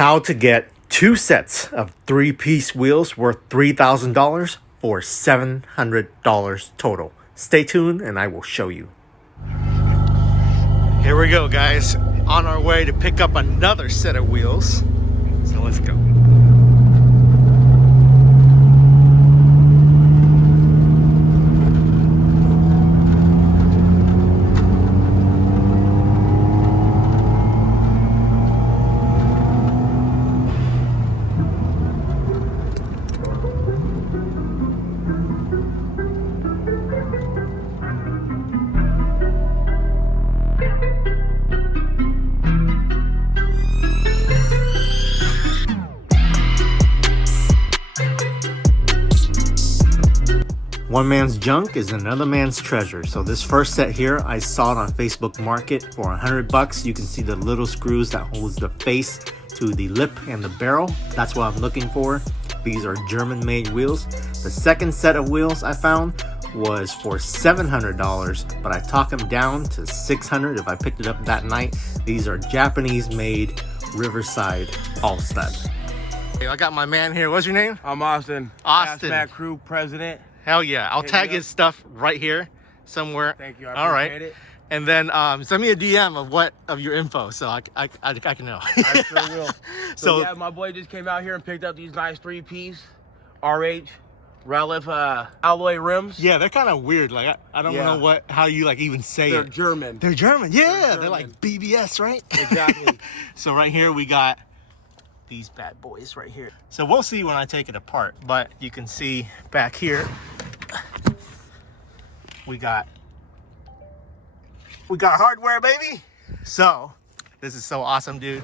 how to get 2 sets of 3-piece wheels worth $3,000 for $700 total. Stay tuned and I will show you. Here we go, guys. On our way to pick up another set of wheels. So let's go. One man's junk is another man's treasure. So this first set here, I saw it on Facebook Market for $100. You can see the little screws that holds the face to the lip and the barrel. That's what I'm looking for. These are German-made wheels. The second set of wheels I found was for $700, but I talked them down to $600 if I picked it up that night. These are Japanese-made Riverside All-Stud. Hey, I got my man here. What's your name? I'm Austin. Austin. Matt Crew President. Hell yeah. I'll tag his stuff right here somewhere. Thank you. All right. It. And then send me a DM of your info so I can know. I sure will. So yeah, my boy just came out here and picked up these nice 3-piece RH Relic alloy rims. Yeah, they're kind of weird. Like I don't know how you like even say They're it. German. They're German. Yeah, They're German. They're like BBS, right? Exactly. So right here we got these bad boys right here. So we'll see when I take it apart, but you can see back here we got hardware, baby. So this is so awesome, dude.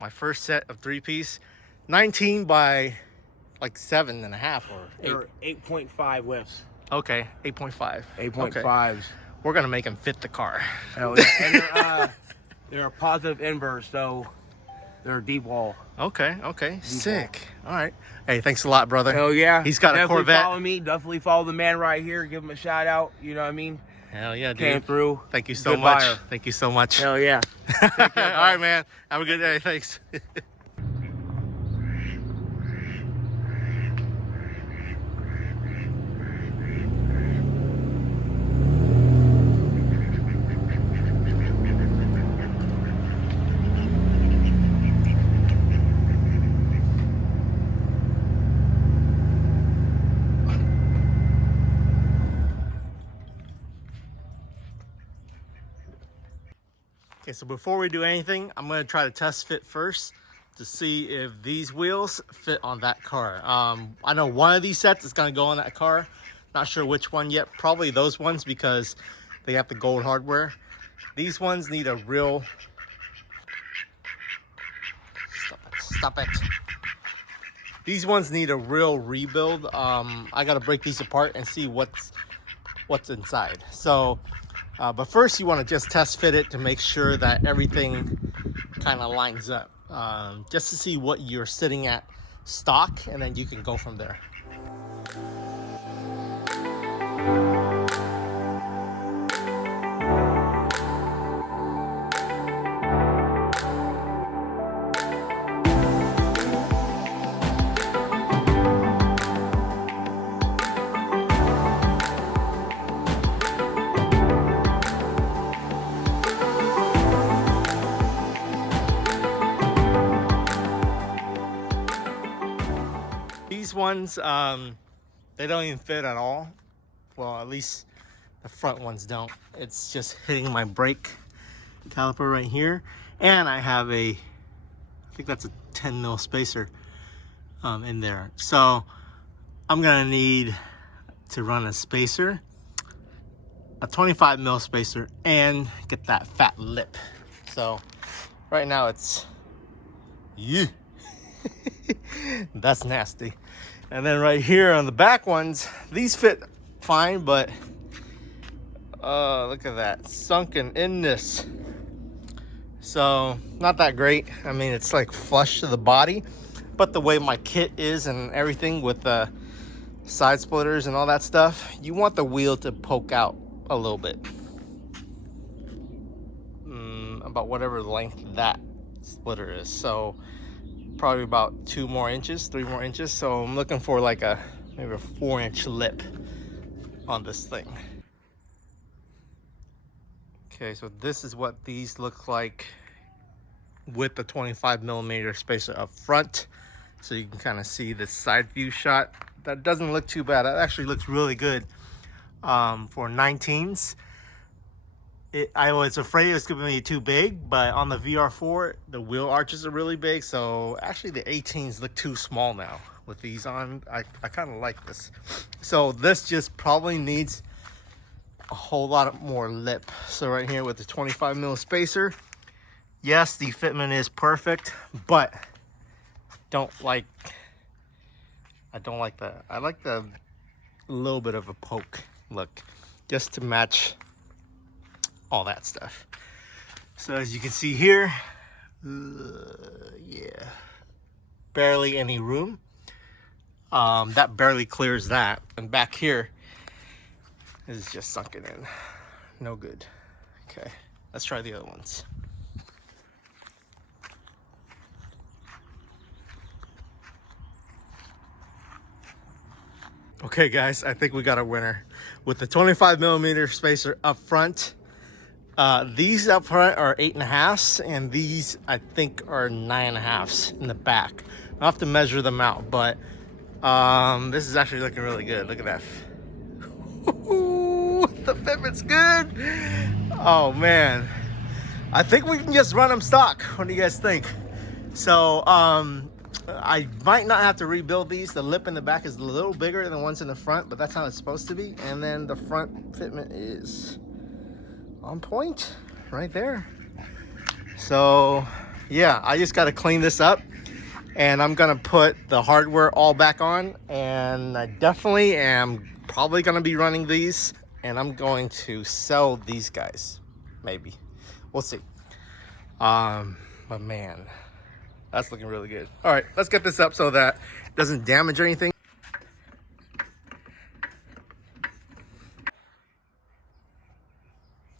My first set of 3-piece, 19 by like 7.5 or 8. They're 8.5 lifts. Okay, 8.5. 8.5s. Okay. We're gonna make them fit the car. Hell yeah. And they're a positive inverse, so they're deep wall. Okay, sick. All right. Hey, thanks a lot, brother. Hell yeah. He's got a Corvette. Follow me. Definitely follow the man right here. Give him a shout out. You know what I mean? Hell yeah, dude. Came through. Thank you so Good much. buyer. Thank you so much. Hell yeah. All right, man. Have a good day. Thanks. Okay, so before we do anything, I'm going to try to test fit first to see if these wheels fit on that car. I know one of these sets is going to go on that car. Not sure which one yet. Probably those ones because they have the gold hardware. These ones need a real... Stop it. These ones need a real rebuild. I got to break these apart and see what's inside. So... but first you want to just test fit it to make sure that everything kind of lines up, just to see what you're sitting at stock, and then you can go from there. These ones, they don't even fit at all. Well, at least the front ones don't. It's just hitting my brake caliper right here. And I have I think that's a 10 mil spacer in there. So I'm gonna need to run a spacer, a 25 mil spacer, and get that fat lip. So right now it's, yeah. That's nasty. And then right here on the back ones, these fit fine, but look at that, sunken in this. So not that great. I mean, it's like flush to the body, but the way my kit is and everything with the side splitters and all that stuff, you want the wheel to poke out a little bit, about whatever length that splitter is. So probably about 2 more inches, 3 more inches. So I'm looking for like maybe a 4-inch lip on this thing. Okay, so this is what these look like with the 25mm spacer up front. So you can kind of see the side view shot. That doesn't look too bad. That actually looks really good for 19s. I was afraid it was going to be too big, but on the VR4, the wheel arches are really big. So actually the 18s look too small now with these on. I kind of like this. So this just probably needs a whole lot more lip. So right here with the 25mm spacer, yes, the fitment is perfect, but I don't like that. I like the little bit of a poke look just to match all that stuff. So as you can see here, yeah, barely any room. That barely clears that. And back here is just sunken in. No good. Okay, let's try the other ones. Okay guys, I think we got a winner. With the 25mm spacer up front, these up front are 8.5s, and these I think are 9.5s in the back. I'll have to measure them out, but this is actually looking really good. Look at that. The fitment's good. Oh man, I think we can just run them stock. What do you guys think? So I might not have to rebuild these. The lip in the back is a little bigger than the ones in the front, but that's how it's supposed to be. And then the front fitment is on point right there. So yeah, I just got to clean this up, and I'm gonna put the hardware all back on, and I definitely am probably gonna be running these, and I'm going to sell these guys, maybe. We'll see. But man, that's looking really good. All right, let's get this up so that it doesn't damage anything.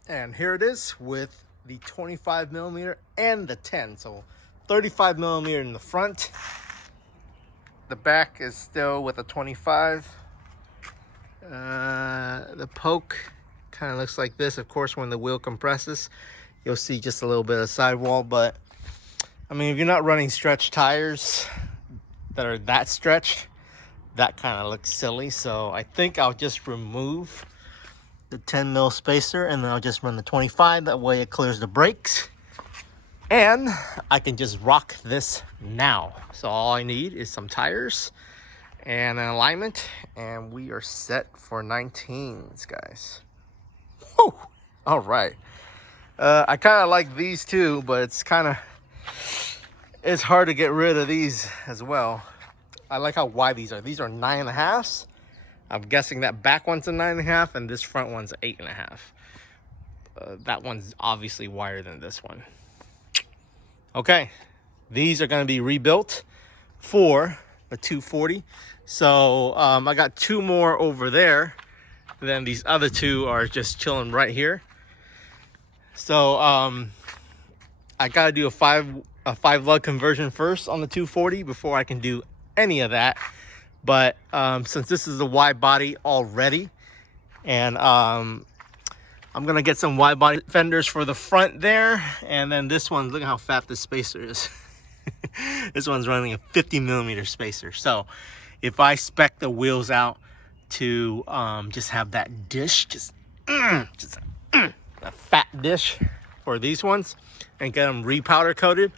And here it is with the 25mm and the 10. So 35mm in the front. The back is still with a 25. The poke kind of looks like this. Of course, when the wheel compresses, you'll see just a little bit of sidewall. But I mean, if you're not running stretch tires that are that stretched, that kind of looks silly. So I think I'll just remove the 10mm spacer, and then I'll just run the 25. That way it clears the brakes, and I can just rock this now. So all I need is some tires and an alignment, and we are set for 19s, guys. Whew. All right. I kind of like these too, but it's hard to get rid of these as well. I like how wide these are. These are 9.5s. I'm guessing that back one's a 9.5, and this front one's 8.5. That one's obviously wider than this one. Okay, these are going to be rebuilt for the 240. So I got 2 more over there. Then these other 2 are just chilling right here. So I got to do a 5 lug conversion first on the 240 before I can do any of that. But since this is a wide body already, and I'm gonna get some wide body fenders for the front there, and then this one, look at how fat this spacer is. This one's running a 50mm spacer. So if I spec the wheels out to just have that dish, a fat dish for these ones, and get them repowder coated,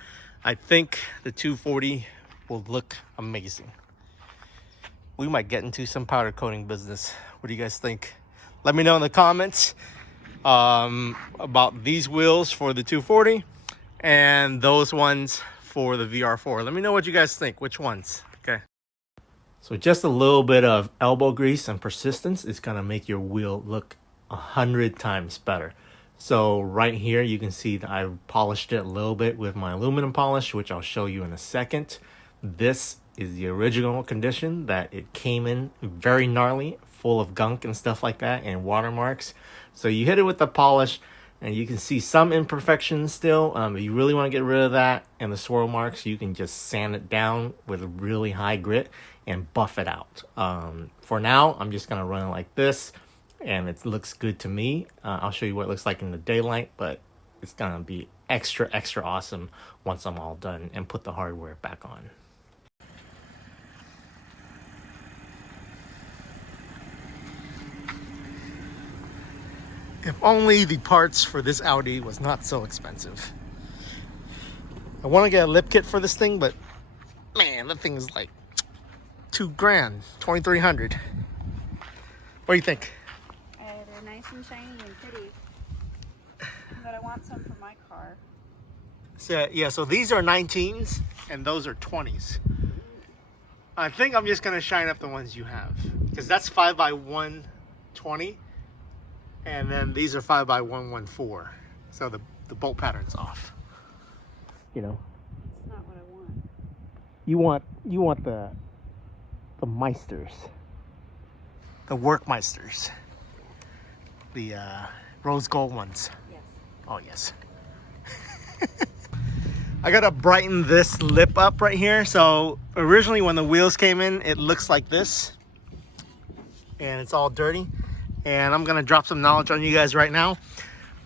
I think the 240 will look amazing. We might get into some powder coating business. What do you guys think? Let me know in the comments about these wheels for the 240 and those ones for the VR4. Let me know what you guys think. Which ones? Okay. So just a little bit of elbow grease and persistence is gonna make your wheel look 100 times better. So right here, you can see that I polished it a little bit with my aluminum polish, which I'll show you in a second. This is the original condition that it came in, very gnarly, full of gunk and stuff like that, and watermarks. So you hit it with the polish, And you can see some imperfections still. If you really want to get rid of that and the swirl marks, you can just sand it down with a really high grit and buff it out. For now, I'm just going to run it like this, and it looks good to me. I'll show you what it looks like in the daylight, but it's going to be extra, extra awesome once I'm all done and put the hardware back on. If only the parts for this Audi was not so expensive. I want to get a lip kit for this thing, but man, that thing is like $2 grand, 2,300. What do you think? They're nice and shiny and pretty, but I want some for my car. So yeah, so these are 19s and those are 20s. I think I'm just gonna shine up the ones you have, because that's 5x120, and then these are 5x114. So the bolt pattern's off. You know. That's not what I want. You want the Meisters, the Workmeisters, the rose gold ones. Yes. Oh yes. I gotta brighten this lip up right here. So originally when the wheels came in, it looks like this, and it's all dirty. And I'm gonna drop some knowledge on you guys right now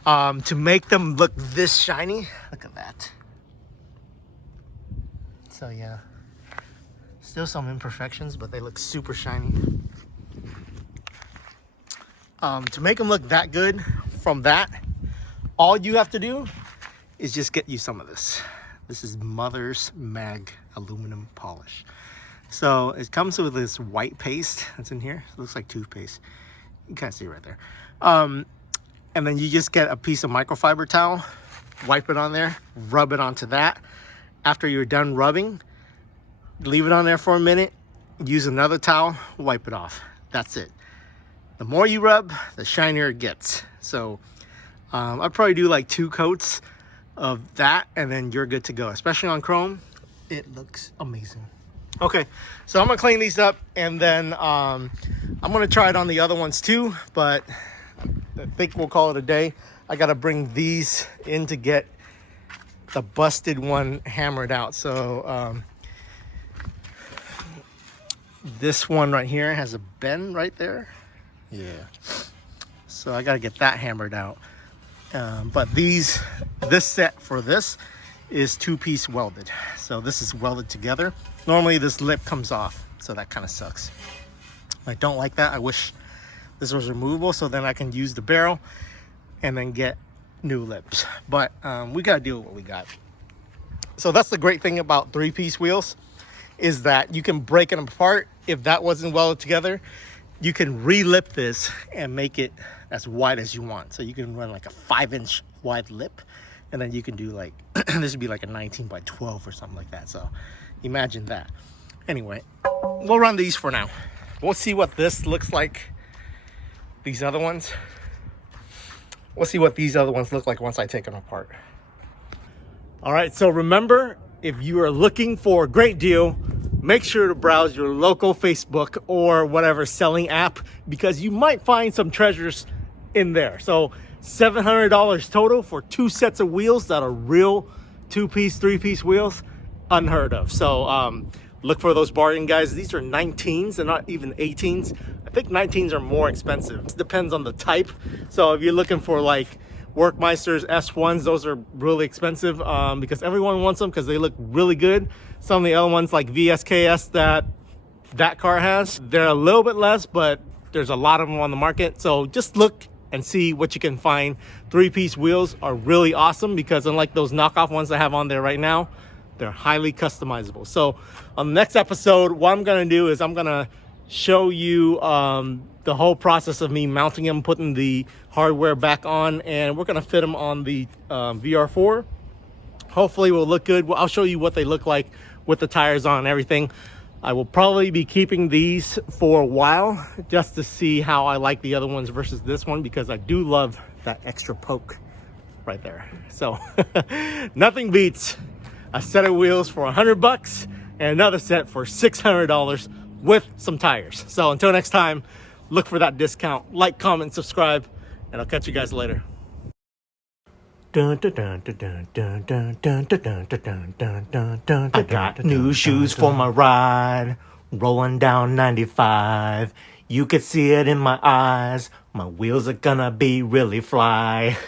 to make them look this shiny. Look at that. So yeah, still some imperfections, but they look super shiny. To make them look that good from that, all you have to do is just get you some of this. This is Mother's Mag aluminum polish. So it comes with this white paste that's in here. It looks like toothpaste. You can't see it right there. And then you just get a piece of microfiber towel, wipe it on there, rub it onto that. After you're done rubbing, leave it on there for a minute, use another towel, wipe it off. That's it. The more you rub, the shinier it gets. So I'd probably do like 2 coats of that, and then you're good to go. Especially on chrome, it looks amazing. Okay, so I'm gonna clean these up, and then I'm gonna try it on the other ones too, but I think we'll call it a day. I gotta bring these in to get the busted one hammered out. So this one right here has a bend right there. Yeah, so I gotta get that hammered out. But this set for this is 2-piece welded. So this is welded together. Normally this lip comes off, so that kind of sucks. I don't like that. I wish this was removable, so then I can use the barrel and then get new lips. But we gotta deal with what we got. So that's the great thing about 3-piece wheels, is that you can break them apart. If that wasn't welded together, you can re-lip this and make it as wide as you want. So you can run like a 5-inch wide lip, and then you can do like, this would be like a 19x12 or something like that. So imagine that. Anyway, we'll run these for now. We'll see what this looks like. These other ones. We'll see what these other ones look like once I take them apart. All right, so remember, if you are looking for a great deal, make sure to browse your local Facebook or whatever selling app, because you might find some treasures in there. So $700 total for 2 sets of wheels that are real 2-piece, 3-piece wheels, unheard of. So look for those bargain guys. These are 19s and not even 18s. I think 19s are more expensive. It depends on the type. So if you're looking for like Workmeisters S1s, those are really expensive because everyone wants them because they look really good. Some of the other ones like VSKS that car has, they're a little bit less, but there's a lot of them on the market. So just look and see what you can find. 3-piece wheels are really awesome because unlike those knockoff ones I have on there right now, they're highly customizable. So on the next episode, what I'm gonna do is I'm gonna show you the whole process of me mounting them, putting the hardware back on, and we're gonna fit them on the VR4. Hopefully will look good. I'll show you what they look like with the tires on and everything. I will probably be keeping these for a while just to see how I like the other ones versus this one, because I do love that extra poke right there. So nothing beats a set of wheels for $100 and another set for $600 with some tires. So until next time, look for that discount. Like, comment, subscribe, and I'll catch you guys later. I got new shoes for my ride, rolling down 95. You could see it in my eyes. My wheels are gonna be really fly.